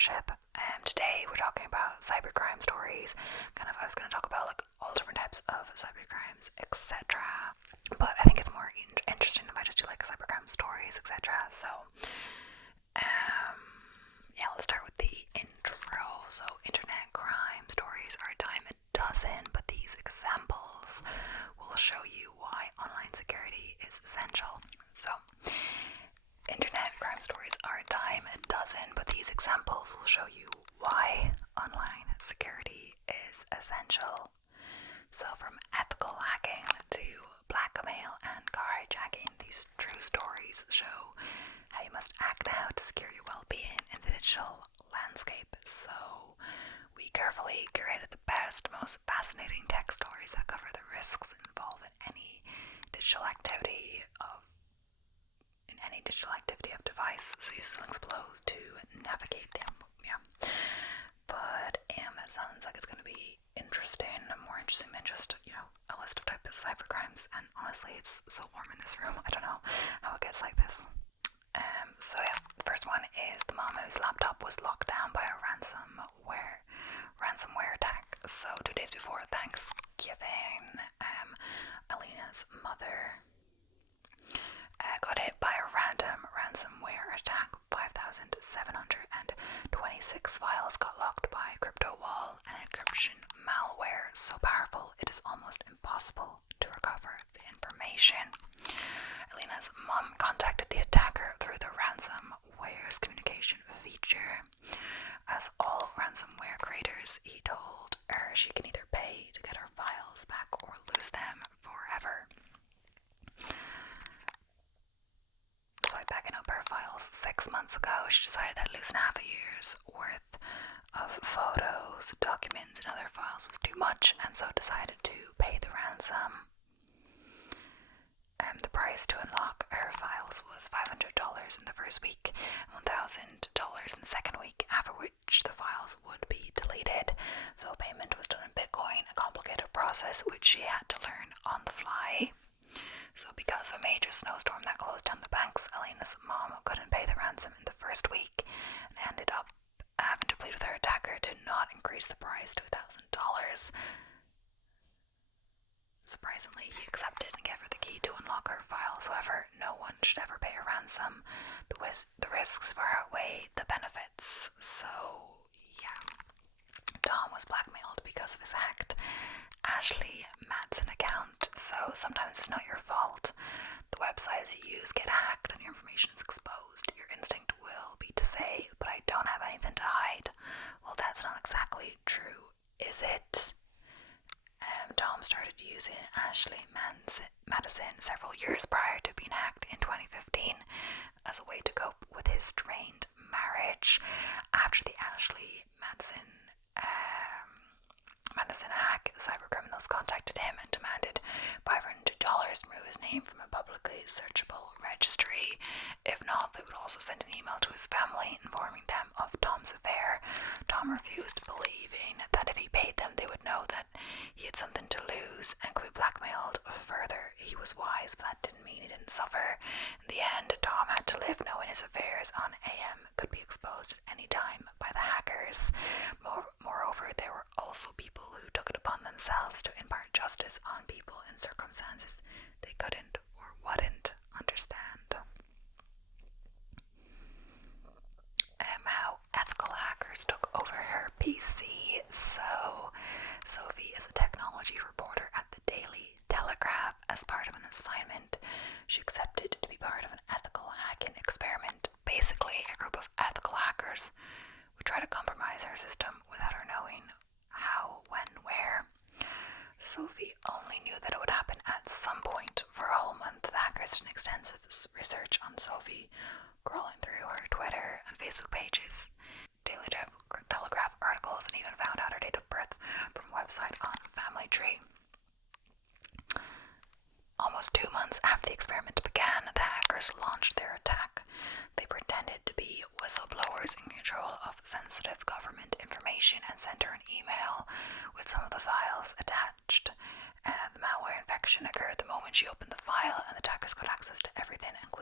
membership. Today we're talking about cybercrime stories. I was going to talk about like all different types of cybercrimes, etc. But I think it's more interesting if I just do like cybercrime stories, etc. So, let's start with the intro. So, internet crime stories are a dime a dozen, but these examples will show you why online security is essential. So, internet crime stories are a dime a dozen, but these examples will show you why online security is essential. So, from ethical hacking to blackmail and car hijacking, these true stories show how you must act now to secure your well-being in the digital landscape. So, we carefully curated the best, most fascinating tech stories that cover the risks involved in any digital activity of device, so you still exposed to navigate them. But it sounds like it's going to be interesting, more interesting than just, a list of types of cybercrimes. And honestly, it's so warm in this room. I don't know how it gets like this. The first one is the mom whose laptop was locked down by a ransomware attack. So 2 days before Thanksgiving, Alina's mother got hit by a random ransomware attack. 5,726 files got locked by crypto wall and encryption malware so powerful it is almost impossible to recover the information. Alina's mom contacted the attacker through the ransomware's communication feature. As all ransomware creators, he told her she can either pay to get her files back or lose them forever. By backing up her files 6 months ago, she decided that losing half a year's worth of photos, documents, and other files was too much, and so decided to pay the ransom. The price to unlock her files was $500 in the first week and $1,000 in the second week, after which the files would be deleted. So payment was done in Bitcoin, a complicated process which she had to learn on the fly. So because of a major snowstorm that closed down the banks, Alina's mom couldn't pay the ransom in the first week and ended up having to plead with her attacker to not increase the price to $1,000. Surprisingly, he accepted and gave her the key to unlock her files. However, no one should ever pay a ransom. The risks far outweigh the benefits. So, Tom was blackmailed because of his hacked Ashley Madsen account. So sometimes it's not your fault. The websites you use get hacked and your information is exposed. Your instinct will be to say, but I don't have anything to hide. Well, that's not exactly true, is it? Tom started using Ashley Madsen several years prior to being hacked in 2015 as a way to cope with his strained marriage. After the Ashley Madsen hack, cybercriminals contacted him and demanded $500 to remove his name from a publicly searchable registry. If not, they would also send an email to his family informing them of Tom's affair. Tom refused, believing that if he paid them, they would know that he had something to lose and could be blackmailed further. He was wise, but that didn't mean he didn't suffer. In the end, Tom had to live knowing his affairs on AM could be exposed at any time by the hackers. Moreover, there were also people who took it upon themselves to impart justice on people in circumstances they couldn't or wouldn't understand. How ethical hackers took over her PC. So, Sophie is a technology reporter at the Daily Telegraph. As part of an assignment, she accepted to be part of an ethical hacking experiment. Basically, a group of ethical hackers would try to compromise her system without her knowing how, when, where. Sophie only knew that it would happen at some point. For a whole month, the hackers did extensive research on Sophie, crawling through her Twitter and Facebook pages, Daily Telegraph articles, and even found out her date of birth from a website on Family Tree. Almost 2 months after the experiment began, the hackers launched their attack. They pretended to be whistleblowers in control of sensitive government information and sent her an email with some of the files attached. The malware infection occurred the moment she opened the file, and the attackers got access to everything, including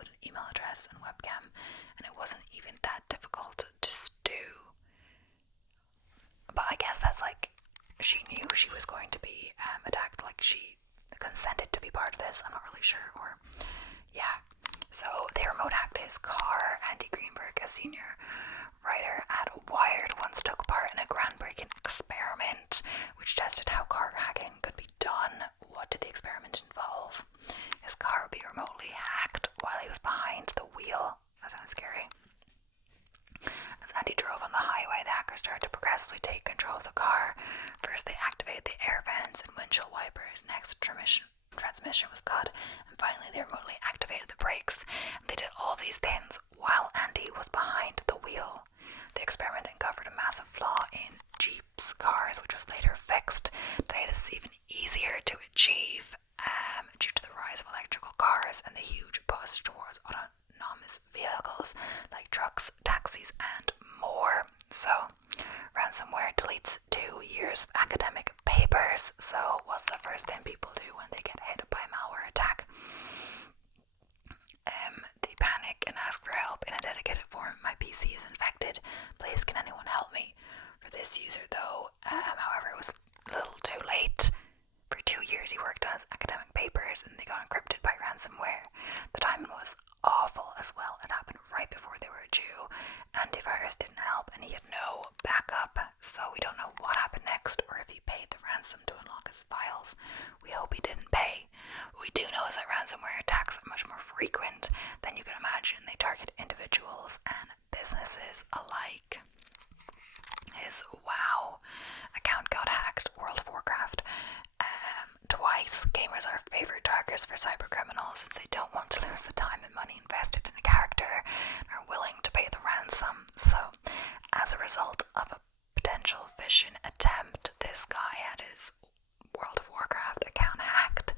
was behind the wheel. That sounds scary. As Andy drove on the highway, the hackers started to progressively take control of the car. First, they activated the air vents and windshield wipers. Next, transmission was cut. And finally, they remotely activated the brakes. And they did all these things while Andy was behind the wheel. The experiment uncovered a massive flaw in Jeep's cars, which was later fixed. Today, this is even easier to achieve due to the rise of electrical cars and the huge push towards autonomous vehicles like trucks, taxis, and more. So, ransomware deletes 2 years of academic papers. So, what's the first thing people do when they get hit by a malware attack? They panic and ask for help in a dedicated forum. My PC is infected. Please, can anyone help me? For this user, though, however, it was a little too late. For 2 years, he worked on his academic papers, and they got encrypted by ransomware. The timing was awful as well. It happened right before they were due. Antivirus didn't help, and he had no backup, so we don't know what happened next or if he paid the ransom to unlock his files. We hope he didn't pay. What we do know is that ransomware attacks are much more frequent than you can imagine. They target individuals and businesses alike. His WoW account got hacked. World of Warcraft. Twice. Gamers are favorite targets for cybercriminals since they don't want to lose the time and money invested in a character and are willing to pay the ransom. So, as a result of a potential phishing attempt, this guy had his World of Warcraft account hacked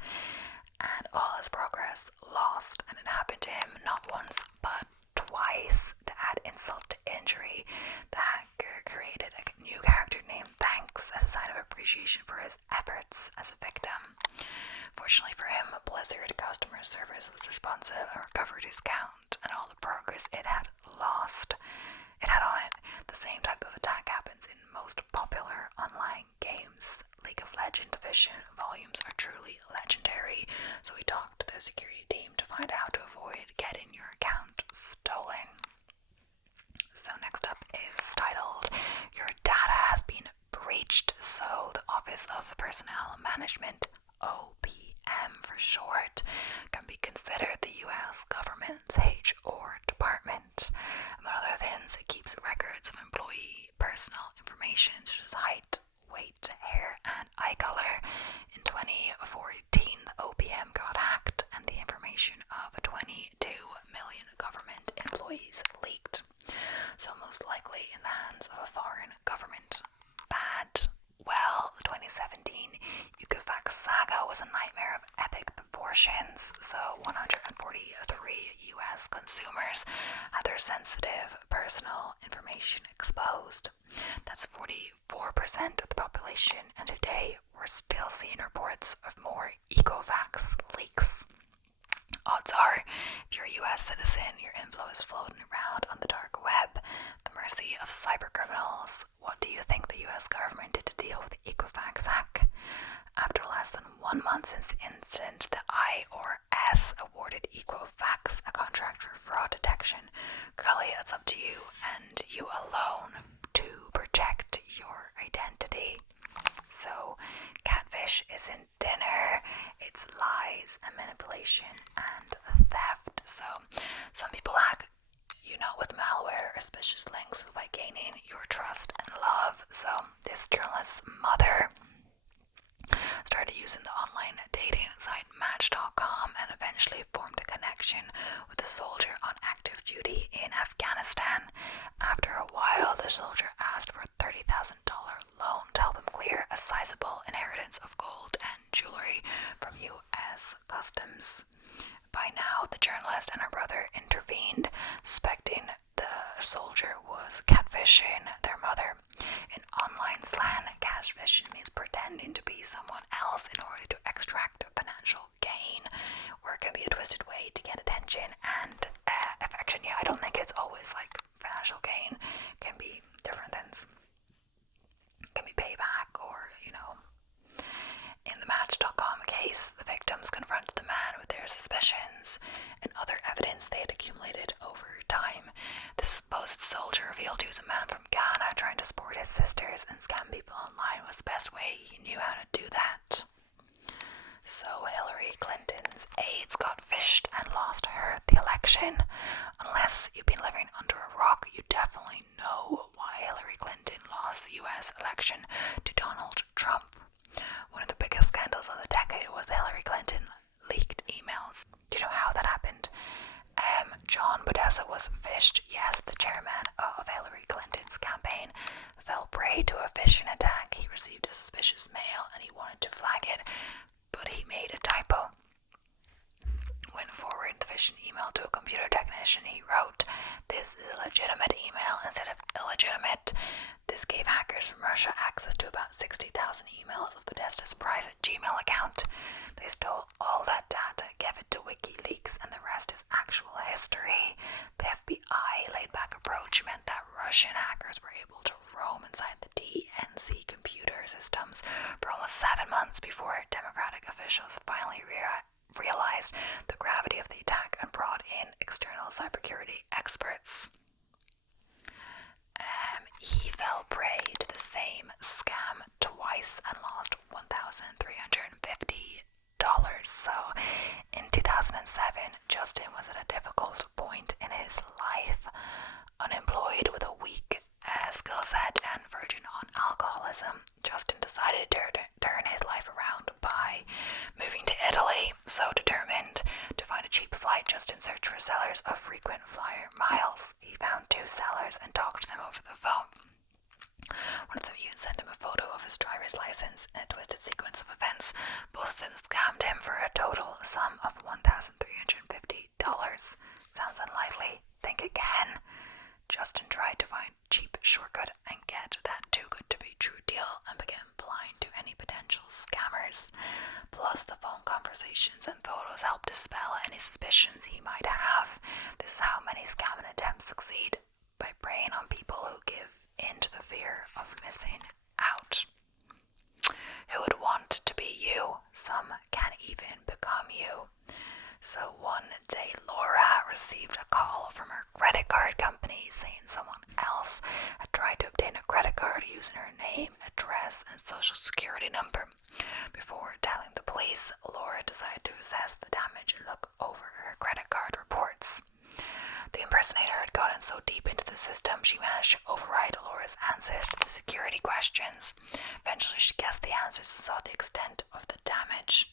and all his progress lost, and it happened to him not once but twice. To add insult to injury, the hacker created a new character named Thanks as a sign of appreciation for his efforts as a victim. Fortunately for him, Blizzard customer service was responsive and recovered his account and all the progress it had lost. It had on it. The same type of attack happens in most popular online games. League of Legends phishing volumes are truly legendary, so we talked to the security team to find out how to avoid getting your account stolen. So next up is titled, Your Data Has Been Breached. So the Office of Personnel Management, OPM for short, can be considered the US government's HR department. Among other things, it keeps records of employee personal information such as height, weight, hair, and eye color. In 2014, the OPM got hacked and the information of 22 million government employees leaked. So most likely in the hands of a foreign government. Bad. Well, the 2017 Equifax saga was a nightmare of epic proportions. So 143 US consumers had their sensitive personal information exposed. That's 44% of the population, and today we're still seeing reports of more Equifax leaks. Odds are, if you're a US citizen, your info is floating around on the dark web, at the mercy of cybercriminals. What do you think the US government did to deal with the Equifax hack? After less than 1 month since the incident, the IRS awarded Equifax a contract for fraud detection. Currently, it's up to you and you alone to protect your identity. So, catfish isn't dinner, it's lies and manipulation and theft. So, some people hack you not with malware or suspicious links by gaining your trust and love. So, this journalist's mother started using the online dating site Match.com and eventually formed a connection with a soldier on active duty in Afghanistan. After a while, the soldier asked for a $30,000 loan to help him clear a sizable inheritance of gold and jewelry from U.S. Customs. By now, the journalist and her brother intervened, suspecting the soldier was catfishing their mother. In online slang, catfishing means pretending to be someone else in order to extract financial gain, or it can be a twisted way to get attention and affection. Yeah, I don't think it's always like financial gain. It can be different things. It can be payback or, In the Match.com case, the victims confronted the man with their suspicions and other evidence they had accumulated over time. The supposed soldier revealed he was a man from Ghana trying to support his sisters and scam people online was the best way he knew how to do that. So Hillary Clinton's aides got phished and lost the election. Unless you've been living under a rock, you definitely know why Hillary Clinton lost the US election to Donald Trump. One of the biggest scandals of the decade was the Hillary Clinton leaked emails. Do you know how that happened? John Podesta was phished. Yes, the chairman of Hillary Clinton's campaign fell prey to a phishing attack. He received a suspicious mail and he wanted to flag it, but he made a typo. When forwarding the phishing email to a computer technician, he wrote, "This is a legitimate email," instead of illegitimate. This gave hackers from Russia access to about 60,000 emails of Podesta's private Gmail account. They stole all that data, gave it to WikiLeaks, and the rest is actual history. The FBI laid-back approach meant that Russian hackers were able to roam inside the DNC computer systems for almost 7 months before Democratic officials finally realized the gravity of the attack and brought in external cybersecurity experts. He fell prey to the same scam twice and lost $1,350. So in 2007, Justin was at a difficult point in his life. Unemployed with a weak skill set and verging on alcoholism, Justin decided to turn his life around by moving to Italy. So determined to find a cheap flight, Justin searched for sellers of frequent flyer miles. He found 2 sellers and talked to them over the phone. One of them even sent him a photo of his driver's license in a twisted sequence of events. Both of them scammed him for a total sum of $1,350. Sounds unlikely. Think again. Justin tried to find a cheap shortcut and get that too good to be true deal and began blind to any potential scammers. Plus, the phone conversations and photos helped dispel any suspicions he might have. This is how many scamming attempts succeed, by preying on people who give in to the fear of missing out. Who would want to be you? Some can even become you. So one day Laura received a call from her credit card company saying someone else had tried to obtain a credit card using her name, address, and social security number. Before telling the police, Laura decided to assess the damage and look over her credit card reports. The impersonator had gotten so deep into the system, she managed to override Laura's answers to the security questions. Eventually, she guessed the answers and saw the extent of the damage.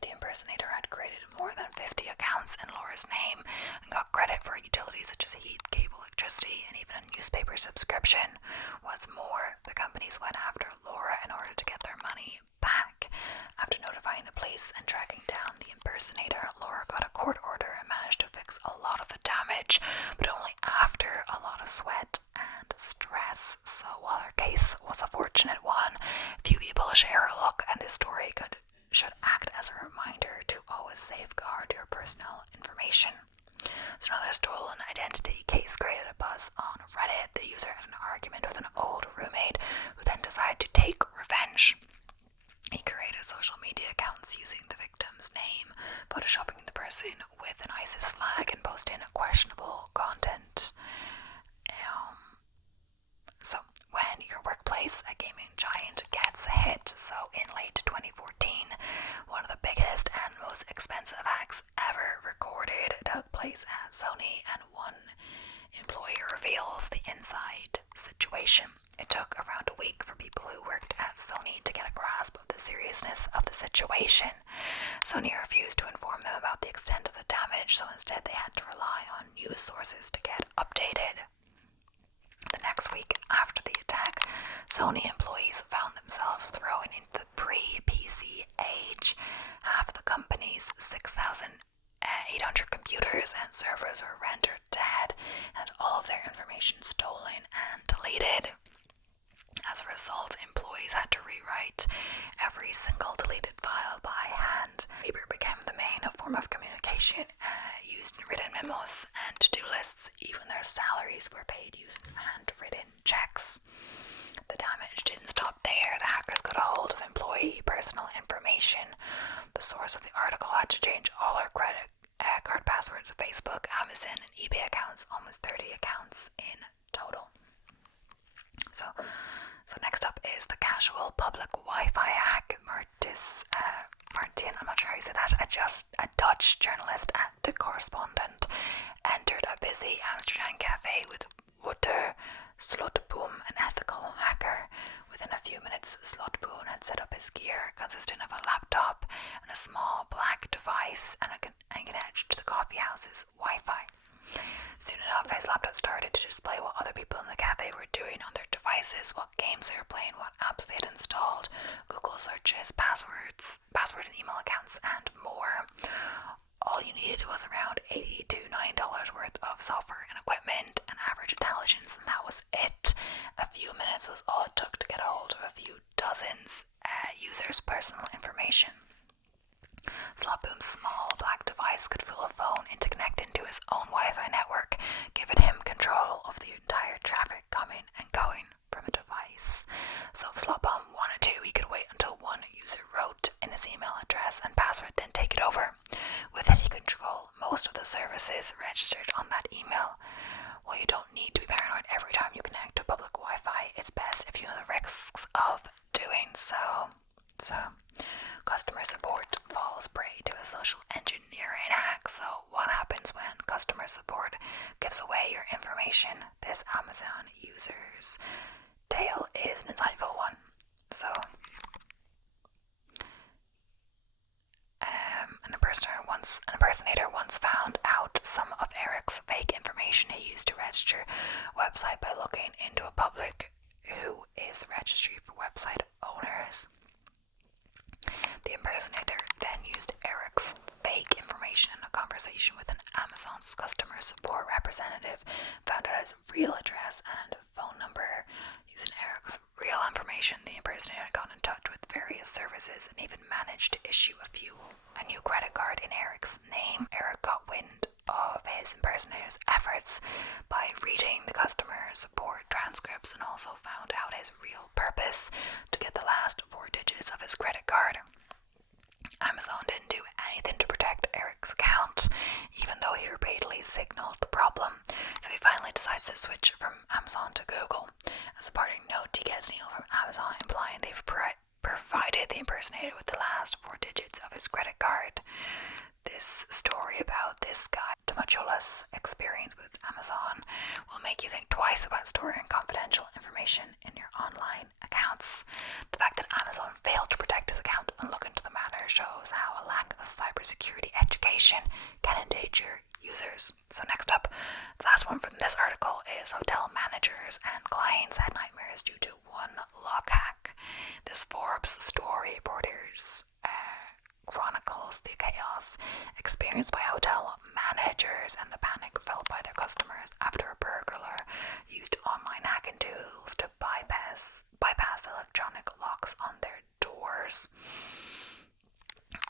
The impersonator had created more than 50 accounts in Laura's name and got credit for utilities such as heat, cable, electricity, and even a newspaper subscription. What's more, the companies went after Laura in order to get their money back. After notifying the police and tracking down the impersonator, Laura got a court order and managed to fix a lot of the damage, but only after a lot of sweat and stress. So while her case was a fortunate one, few people share her luck, and this story should act as a reminder to always safeguard your personal information. So another stolen identity case created a buzz on Reddit. The user had an argument with an old roommate who then decided to take revenge. He created social media accounts using the victim's name, photoshopping the person with an ISIS flag and posting questionable content. So when your workplace, a gaming giant, gets hit. So in late 2014, one of the biggest and most expensive hacks ever recorded took place at Sony, and one employee reveals the inside situation. It took around a week for people who worked at Sony to get a grasp of the seriousness of the situation. Sony refused to inform them about the extent of the damage, so instead they had to rely on news sources to get updated. The next week after the attack, Sony employees found themselves thrown into the pre-PC age. Half the company's 6,800 computers and servers were rendered dead, and all of their information stolen and deleted. As a result, employees had to rewrite every single deleted file by hand. Paper became the main form of communication, used in written memos and to-do lists. Even their salaries were paid using handwritten checks. The damage didn't stop there. The hackers got a hold of employee personal information. The source of the article had to change all her credit card passwords of Facebook, Amazon, and eBay accounts, almost 30 accounts in total. So next up is the casual public Wi-Fi hack. Martin, I'm not sure how you say that, a Dutch journalist and correspondent, entered a busy Amsterdam cafe with Wouter Slotboom, an ethical hacker. Within a few minutes, Slotboom had set up his gear, consisting of a laptop and a small black device, and connected to the coffee house's Wi-Fi. Soon enough, his laptop started to display what other people in the cafe were doing on their devices, what games they were playing, what apps they had installed, Google searches, password and email accounts, and more. All you needed was around $80 to $90 worth of software and equipment and average intelligence, and that was it. A few minutes was all it took to get a hold of a few dozens users' personal information. Slotboom's small black device could fool a phone into connecting to his own Wi-Fi network, giving him control of the entire traffic coming and going from a device. So if Slotboom wanted to, he could wait until one user wrote in his email address and password, then take it over. With it, he could control most of the services registered on that email. While you don't need to be paranoid every time you connect to public Wi-Fi, it's best if you know the risks of doing so. Customer support falls prey to a social engineering hack. So what happens when customer support gives away your information? This Amazon user's tale is an insightful one. So an impersonator once found out some of Eric's fake information he used to register a website by looking into a public who is registry for website owners. The impersonator then used Eric's fake information in a conversation with an Amazon's customer support representative, found out his real address and phone number. Using Eric's real information, the impersonator got in touch with various services and even managed to issue a new credit card in Eric's name. Eric got wind of his impersonator's efforts by reading the customer support transcripts and also found out his real purpose: to get the last 4 digits of his credit card. Amazon didn't do anything to protect Eric's account, even though he repeatedly signaled the problem. So he finally decides to switch from Amazon to Google. As a parting note, he gets an email from Amazon implying they've provided the impersonator with the last 4 digits of his credit card. This story about this guy Tomachola's experience with Amazon will make you think twice about storing confidential information in your online accounts. The fact that Amazon failed to protect his account and look into the matter shows how a lack of cybersecurity education can endanger users. So next up, the last one from this article is hotel managers and clients had nightmares due to one lock hack. This Forbes story reporters chronicles the chaos experienced by hotel managers and the panic felt by their customers after a burglar used online hacking tools to bypass electronic locks on their doors.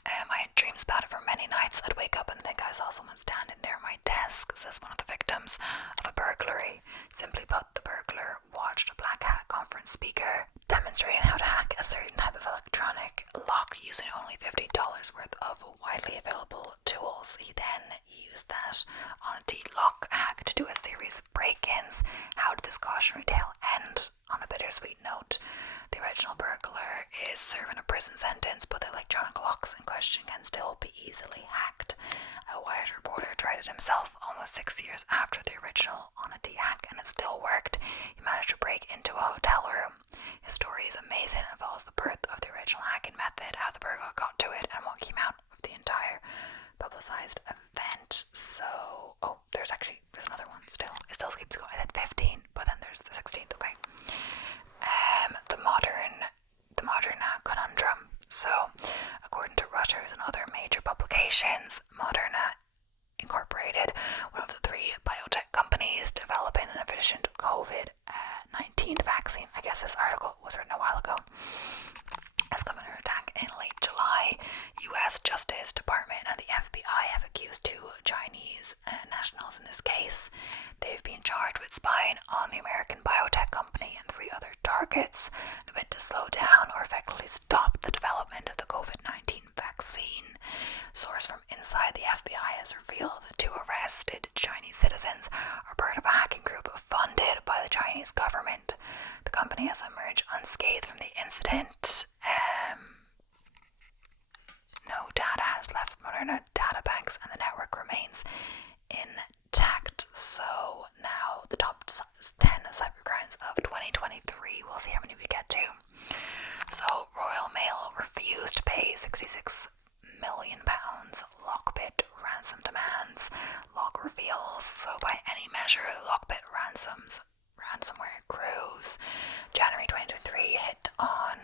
I had dreams about it for many nights. I'd wake up and think I saw someone standing there at my desk, says one of the victims of a burglary. Simply put, the burglar watched a black hat conference speaker demonstrating how to hack a certain type of electronic lock using only $50 worth of widely available tools. He then used that Onity lock hack to do a series of break-ins. How did this cautionary tale end? On a bittersweet note, the original burglar is serving a prison sentence, but the electronic locks in question can still be easily hacked. A Wired reporter tried it himself almost 6 years after the original Onity hack, and it still worked. He managed to break into a hotel room. His story is amazing and follows the birth of the original hacking method, how the burglar got to it, and what came out of the entire publicized event. So, there's another one still. It still keeps going. I said 15, but then there's the 16th, okay. The modern conundrum. So, according to Reuters and other major publications, Moderna Incorporated, one of the 3 biotech companies developing an efficient COVID-19 vaccine. I guess this article was written a while ago. Has come under attack in late July. U.S. Justice Department and the FBI have accused 2 Chinese nationals in this case. They've been charged with spying on the American biotech company and 3 other targets, a bit to slow down or effectively stop the development of the COVID-19 vaccine. Source from inside the FBI has revealed the 2 arrested Chinese citizens are part of a hacking group funded by the Chinese government. The company has emerged unscathed from the incident. internet data banks, and the network remains intact. So now the top 10 cybercrimes of 2023. We'll see how many we get to. So Royal Mail refused to pay £66 million. Lockbit ransom demands. Log reveals. So by any measure, Lockbit ransomware grows. January 2023 hit on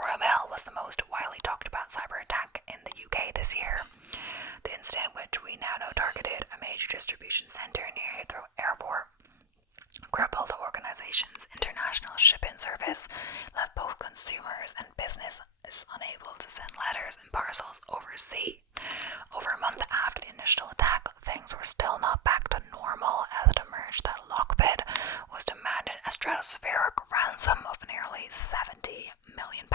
Royal Mail was the most widely talked about cyber attack in the UK this year. The incident, which we now know targeted a major distribution centre near Heathrow Airport, crippled the organisation's international shipping service, left both consumers and businesses unable to send letters and parcels overseas. Over a month after the initial attack, things were still not back to normal as it emerged that Lockbit was demanding a stratospheric ransom of nearly £70 million,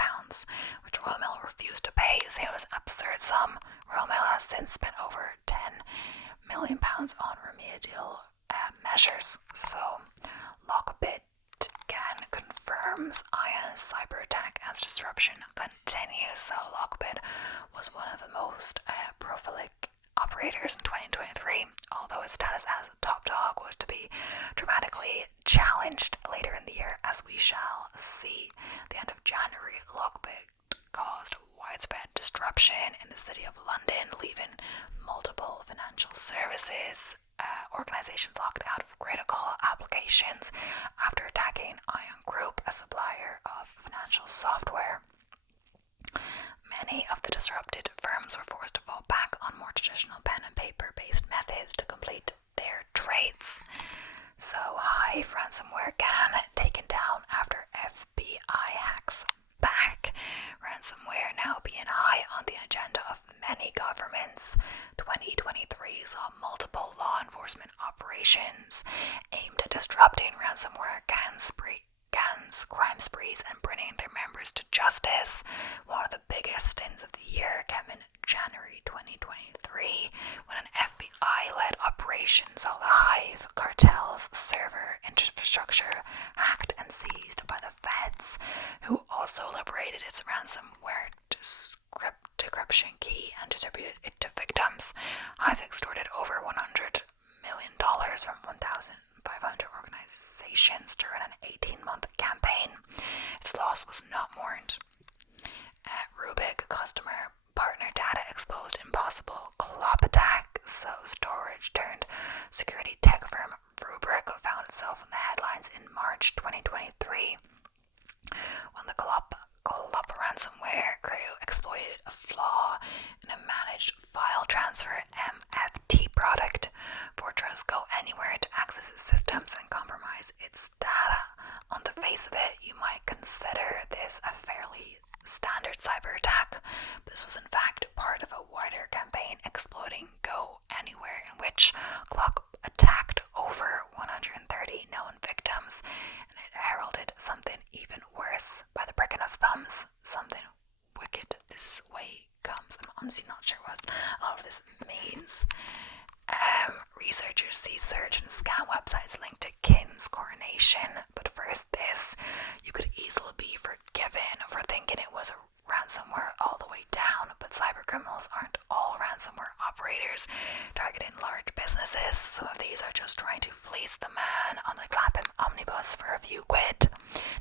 which Royal Mail refused to pay, saying it was an absurd sum. Royal Mail has since spent over £10 million on remedial measures. So Lockbit again confirms Iron's cyber attack as disruption continues. So Lockbit was one of the most prolific operators in 2023, although its status as a top dog was to be dramatically challenged later in the year, as we shall see. At the end of January, Lockbit caused widespread disruption in the city of London, leaving multiple financial services organizations locked out of critical applications after attacking Ion Group, a supplier of financial software. Many of the disrupted firms were forced to fall back on more traditional pen and paper based methods to complete their trades. So Hive ransomware can taken down after FBI hacks back. Ransomware now being high on the agenda of many governments. 2023 saw multiple law enforcement operations aimed at disrupting ransomware crime sprees and bringing their members to justice. One of the biggest stings of the year came in January 2023 when an FBI-led operation saw the Hive cartel's server infrastructure hacked and seized by the feds, who also liberated its ransomware decryption key and distributed it to victims. Hive extorted over $100 million from 1,500 organizations during an 18-month campaign. Its loss was not mourned. Rubik customer partner data exposed impossible clop attack. So storage turned security tech firm Rubrik found itself in the headlines in March 2023 when the clop ransomware crew exploited a flaw in a managed file transfer MFT product. Fortress go anywhere to access its systems and compromise its data. On the face of it, you might consider this a fairly standard cyber attack, but this was in fact part of a wider campaign exploiting Go Anywhere, in which Clock attacked over 130 known victims, and it heralded something even worse by the breaking of thumbs. Something wicked this way comes. I'm honestly not sure what all of this means. Researchers see surge in scam websites linked to Kin's coronation, but first this: you could easily be forgiven for thinking it was a ransomware all the way down, but cybercriminals aren't all ransomware operators targeting large businesses. Some of these are just trying to fleece the man on the Clapham omnibus for a few quid.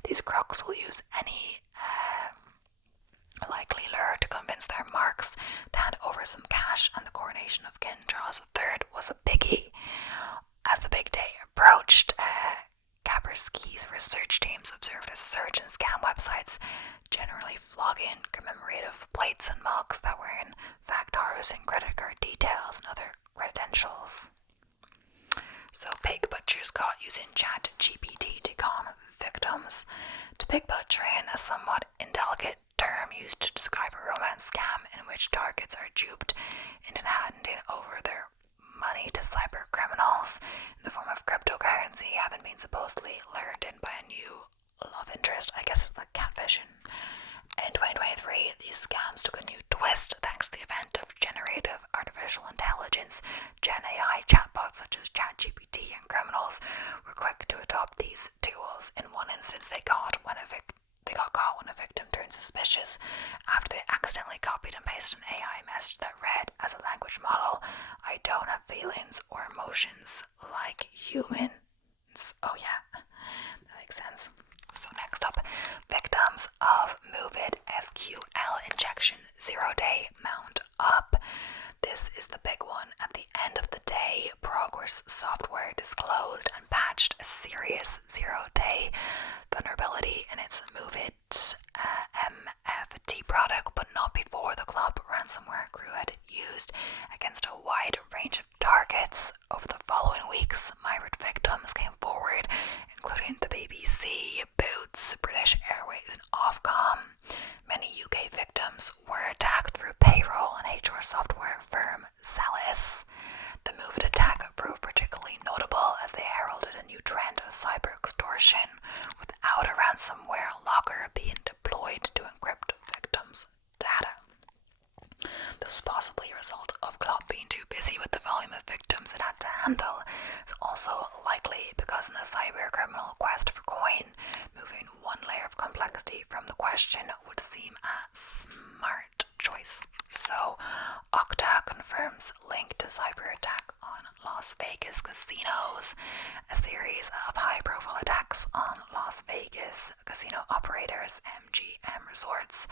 These crooks will use any likely lure to convince their marks to hand over some cash, and the coronation of King Charles III was a biggie. As the big day approached, Kaspersky's research teams observed a surge in scam websites, generally flogging commemorative plates and mugs that were in fact harvesting credit card details and other credentials. So pig butchers caught using ChatGPT to con victims. To pig butchering, a somewhat indelicate term used to describe a romance scam in which targets are duped into handing over their money to cyber criminals in the form of cryptocurrency, having been supposedly lured in by a new love interest. I guess it's like catfishing. In 2023, these scams took a new twist thanks to the event of generative artificial intelligence. Gen AI chatbots such as ChatGPT and criminals were quick to adopt these tools. In one instance, they got caught when a victim turned suspicious after they accidentally copied and pasted an AI message that read as a like humans. Oh yeah, that makes sense. So next up, victims of MOVEit SQL injection 0-day mount up. This is the big one. At the end of the day, Progress Software disclosed and patched a serious 0-day vulnerability in its MOVEit MFT product, but not before the Clop ransomware crew had used against a wide range of targets. Over the following weeks, myriad victims came forward, including the BBC, Boots, British Airways, and Ofcom. Many UK victims were attacked through payroll and HR software firm Zealous. The MOVEit attack proved particularly notable as they heralded a new trend of cyber extortion, without a ransomware locker being deployed to encrypt victims' data. This was possibly a result of Clop being too busy with the volume of victims it had to handle. It's also likely because in the cyber criminal quest for coin, moving one layer of complexity from the question would seem a smart choice. So, Okta confirms link to cyber attack on Las Vegas casinos. A series of high-profile attacks on Las Vegas casino operators MGM Resorts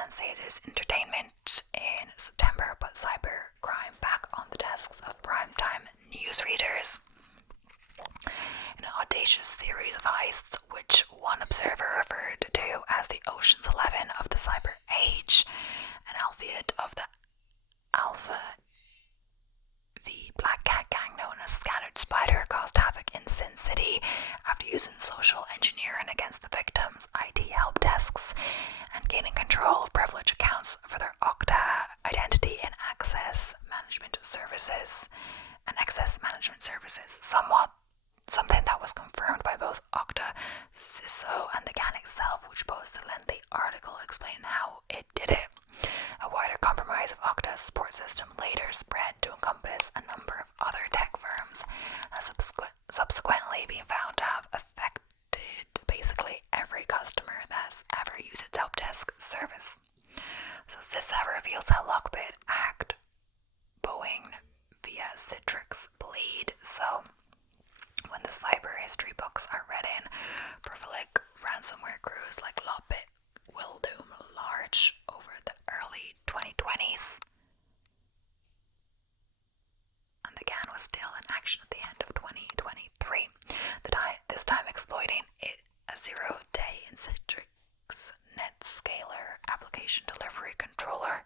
and Caesars Entertainment in September put cybercrime back on the desks of primetime newsreaders. An audacious series of heists, which one observer referred to as the Ocean's 11 of the cyber age, an alphabet of the Alpha V Black Cat gang known as Scattered Spider caused havoc in Sin City after using social engineering against the victims' IT help desks and gaining control of privileged accounts for their Okta identity and access management services. Something that was confirmed by both Okta, CISO, and the gang itself, which posted a lengthy article explaining how it did it. A wider compromise of Okta's support system later spread to encompass a number of other tech firms, and subsequently being found to have affected basically every customer that's ever used its help desk service. So CISA reveals how Lockbit hacked Boeing via Citrix Bleed. So when the cyber history books are read in, prolific ransomware crews like Lockbit will loom large over the early 2020s. And the gang was still in action at the end of 2023. This time exploiting a 0-day in Citrix NetScaler application delivery controller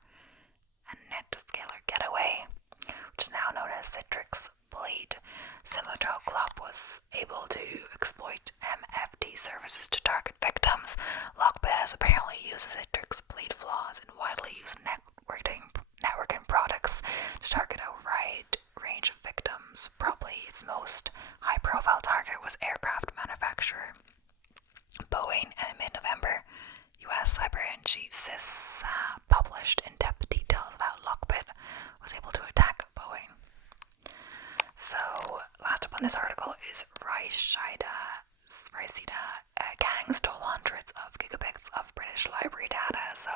and NetScaler Getaway, which is now known as Citrix Bleed. Similar to how Clop was able to exploit MFT services to target victims, Lockbit has apparently used Citrix Bleed flaws in widely used networking products to target a wide range of victims. Probably its most high-profile target was aircraft manufacturer Boeing, and in mid-November, US cyber agency CISA published in-depth details of how Lockbit was able to attack Boeing. So, last up on this article is Raisida gang stole hundreds of gigabits of British library data. So,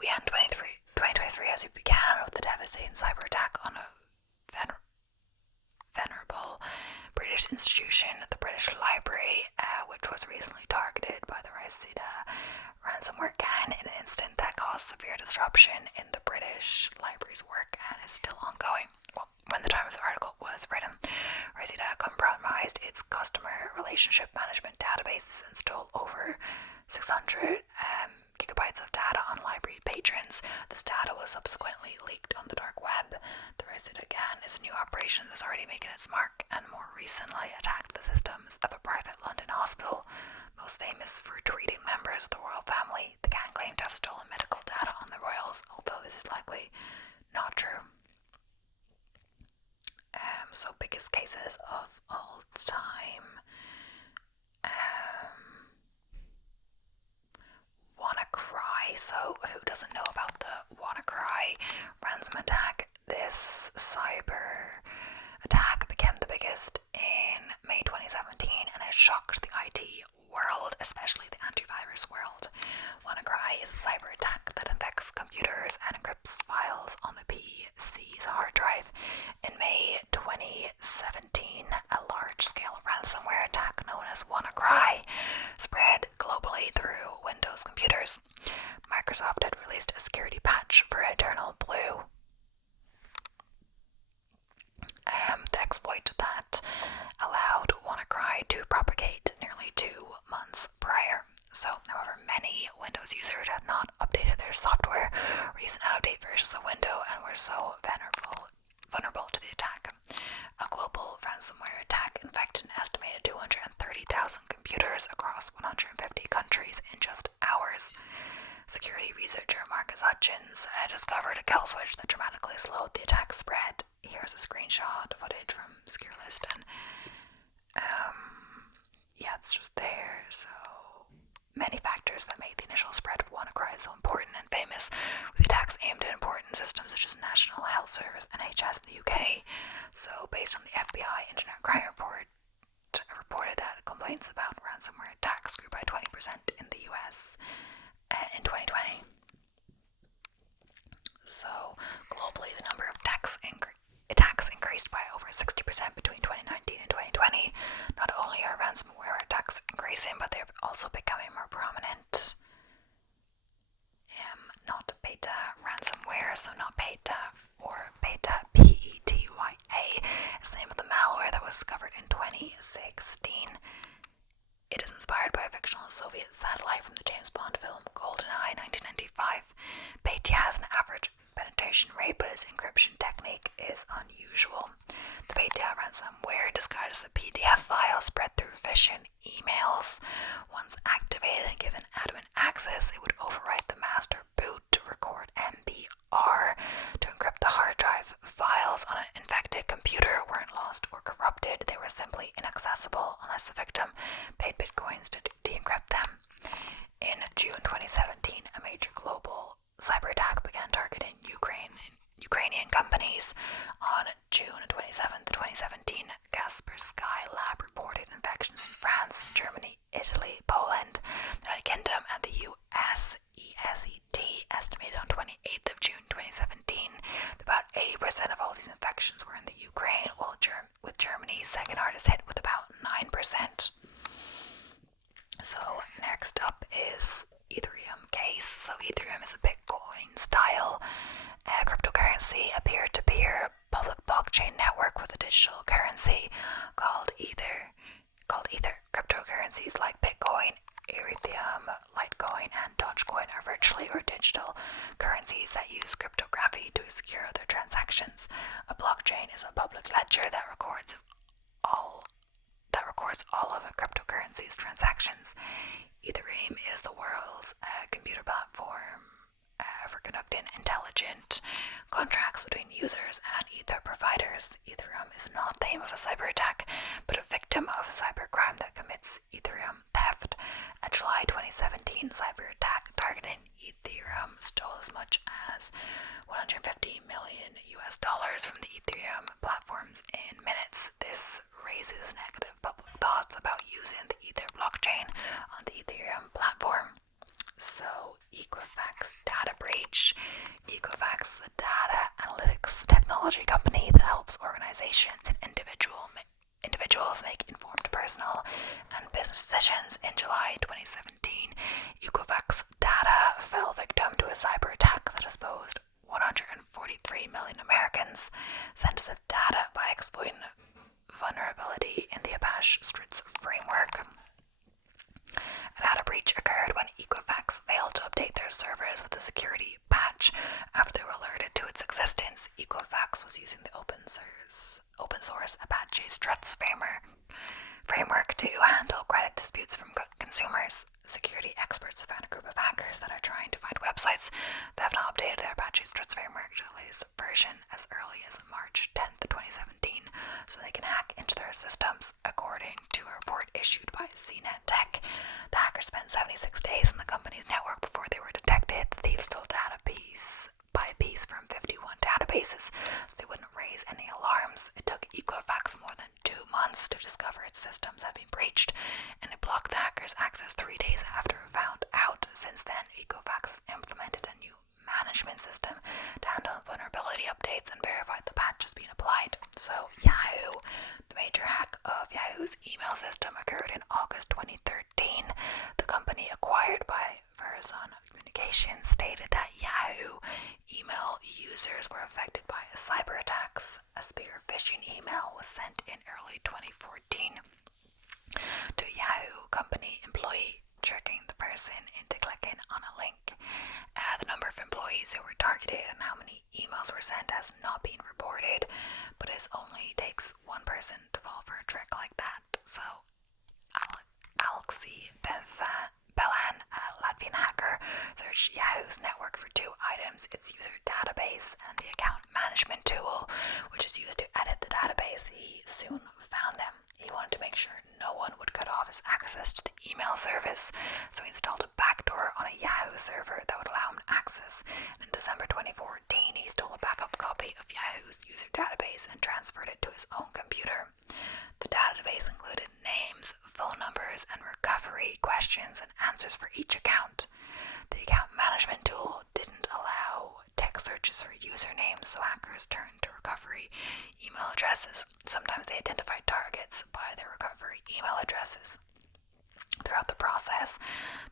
we end 2023 as we began with the devastating cyber attack on a venerable British institution, the British Library, which was recently targeted by the Raisida ransomware gang in an incident that caused severe disruption in the British Library's work and is still ongoing. Well, when the time of the article was written, Raisida compromised its customer relationship management databases and stole over 600 gigabytes of data on library patrons. This data was subsequently leaked on the dark web. The Raisida gang is a new operation that's already making its mark and more recently attacked the systems of a private London hospital, most famous for treating members of the royal family. The gang claimed to have stolen medical data on the royals, although this is likely not true. So biggest cases of all time. WannaCry. So who doesn't know about the WannaCry ransom attack? This cyber attack became the biggest in May 2017 and it shocked the IT world, especially the antivirus world. WannaCry is a cyber attack that infects computers and encrypts files on the PC's hard drive. In May 2017 alone, large-scale ransomware attack known as WannaCry spread globally through Windows computers. Microsoft had released a security patch for Eternal Blue. The exploit that allowed WannaCry to propagate nearly 2 months prior. So, however, many Windows users had not updated their software or used an out-of-date version of Windows and were so vulnerable to the attack. A global ransomware attack infected an estimated 230,000 computers across 150 countries in just hours. Security researcher Marcus Hutchins discovered a kill switch that dramatically slowed the attack spread. Here's a screenshot footage from SecureList, and it's just there. So many factors that made the initial spread of WannaCry so important and famous, with attacks aimed at important systems such as National Health Service, NHS in the UK. So, based on the FBI Internet Crime Report, reported that complaints about ransomware attacks grew by 20% in the US in 2020. So, globally, the number of attacks increased by over 60% between 2019 and 2020. Not only are ransomware attacks increasing, but they're also becoming more prominent. Not beta ransomware, so not beta or beta, PETYA, is the name of the malware that was discovered in 2016. It is inspired by a fictional Soviet satellite from the James Bond film GoldenEye 1995. Beta has an average penetration rate, but its encryption technique is unusual. The beta ransomware, disguised as a PDF file, spread through phishing emails. Once activated and given admin access, it would overwrite the master boot to record MBR to encrypt the hard drive. Files on an infected computer weren't lost or corrupted. They were simply inaccessible unless the victim paid bitcoins to de-encrypt them. In June 2017, a major global cyber attack began targeting Ukrainian companies. On June 27, 2017, Kaspersky Lab reported infections in France, Germany, Italy, Poland, the United Kingdom, and the US. ESET estimated on 28th of June 2017 that about 80% of all these infections were in the Ukraine, while with Germany's second hardest hit with about 9%. So next up is Ethereum case. So Ethereum is a Bitcoin style cryptocurrency, a peer-to-peer public blockchain network with a digital currency called Ether. Cryptocurrencies like Bitcoin, Ethereum, Litecoin, and Dogecoin are virtually or digital currencies that use cryptography to secure their transactions. A blockchain is a public ledger that records all of a cryptocurrency's transactions. Ethereum is the world's computer platform for conducting intelligent contracts between users and Ether providers. Ethereum is not the aim of a cyber attack, but a victim of cybercrime that commits Ethereum theft. A July 2017 cyber attack targeting Ethereum stole as much as $150 million from the Ethereum platforms in minutes. This raises negative public thoughts about using the Ether blockchain on the Ethereum platform. So, Equifax data breach. Equifax is a data analytics technology company that helps organizations and individuals make informed personal and business decisions. In July 2017, Equifax data fell victim to a cyber attack that exposed 143 million Americans' sensitive data by exploiting vulnerability in the Apache Struts framework. A data breach occurred when Equifax failed to update their servers with a security patch. After they were alerted to its existence, Equifax was using the open source Apache Struts framework to handle credit disputes from consumers. Security experts found a group of hackers that are trying to find websites that have not updated their Apache Struts framework to the latest version as early as March 10th, 2017, so they can hack into their systems. According to a report issued by CNET Tech, the hackers spent 76 days in the company's network before they were detected. The thieves stole data piece by piece from 51 databases, so they wouldn't raise any alarms. It took Equifax more than 2 months to discover its systems had been breached, and it blocked the hackers' access 3 days after it found out. Since then, Equifax implemented a new management system to handle vulnerability updates and verify the patch has been applied. So Yahoo, the major hack of Yahoo early 2014 to a Yahoo company employee, tricking the person into clicking on a link. The number of employees who were targeted and how many emails were sent has not been reported, but it only takes one person to fall for a trick like that. So Alexei Belan, a Latvian hacker, searched Yahoo's network for two items: its user database and the account management tool, which is used to edit the database. He soon found them. He wanted to make sure no one would cut off his access to the email service, so he installed a backdoor on a Yahoo server that would allow him access. And in December 2014, he stole a backup copy of Yahoo's user database and transferred it to his own computer. The database included names, phone numbers, and recovery questions and answers for each account. The account management tool didn't allow text searches for usernames, so hackers turned to recovery email addresses. Sometimes they identified targets by their recovery email addresses. Throughout the process,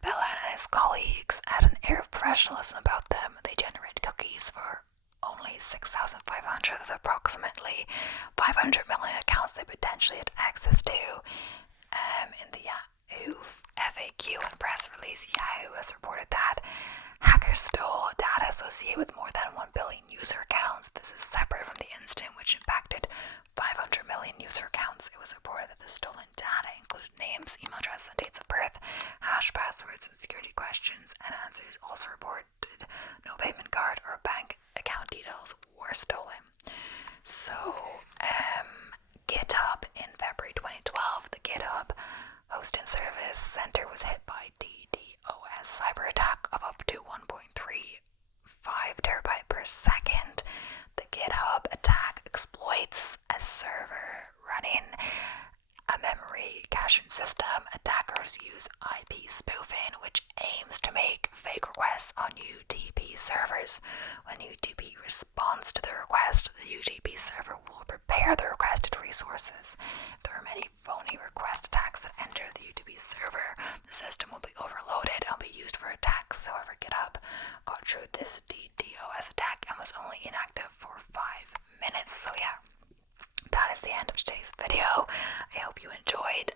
Belan and his colleagues had an air of professionalism about them. They generated cookies for only 6,500 of the approximately 500 million accounts they potentially had access to. In the Yahoo FAQ and press release, Yahoo has reported that hackers stole data associated with more than 1 billion user accounts. This is separate from the incident which impacted 500 million user accounts. It was reported that the stolen data included names, email addresses, and dates of birth, hash passwords, and security questions and answers. Also reported no payment card or bank account details were stolen. So, GitHub in February 2012, the GitHub hosting service center was hit by DDoS cyber attack of up to 1.35 terabyte per second. The GitHub attack exploits a server running a memory caching system. Attackers use IP spoofing, which aims to make fake requests on UDP servers. When UDP responds to the request, the UDP server will prepare the requested resources. If there are many phony request attacks that enter the UDP server, the system will be overloaded and be used for attacks. However, GitHub got through this DDoS attack and was only inactive for 5 minutes. So yeah, that is the end of today's video. I hope you enjoyed.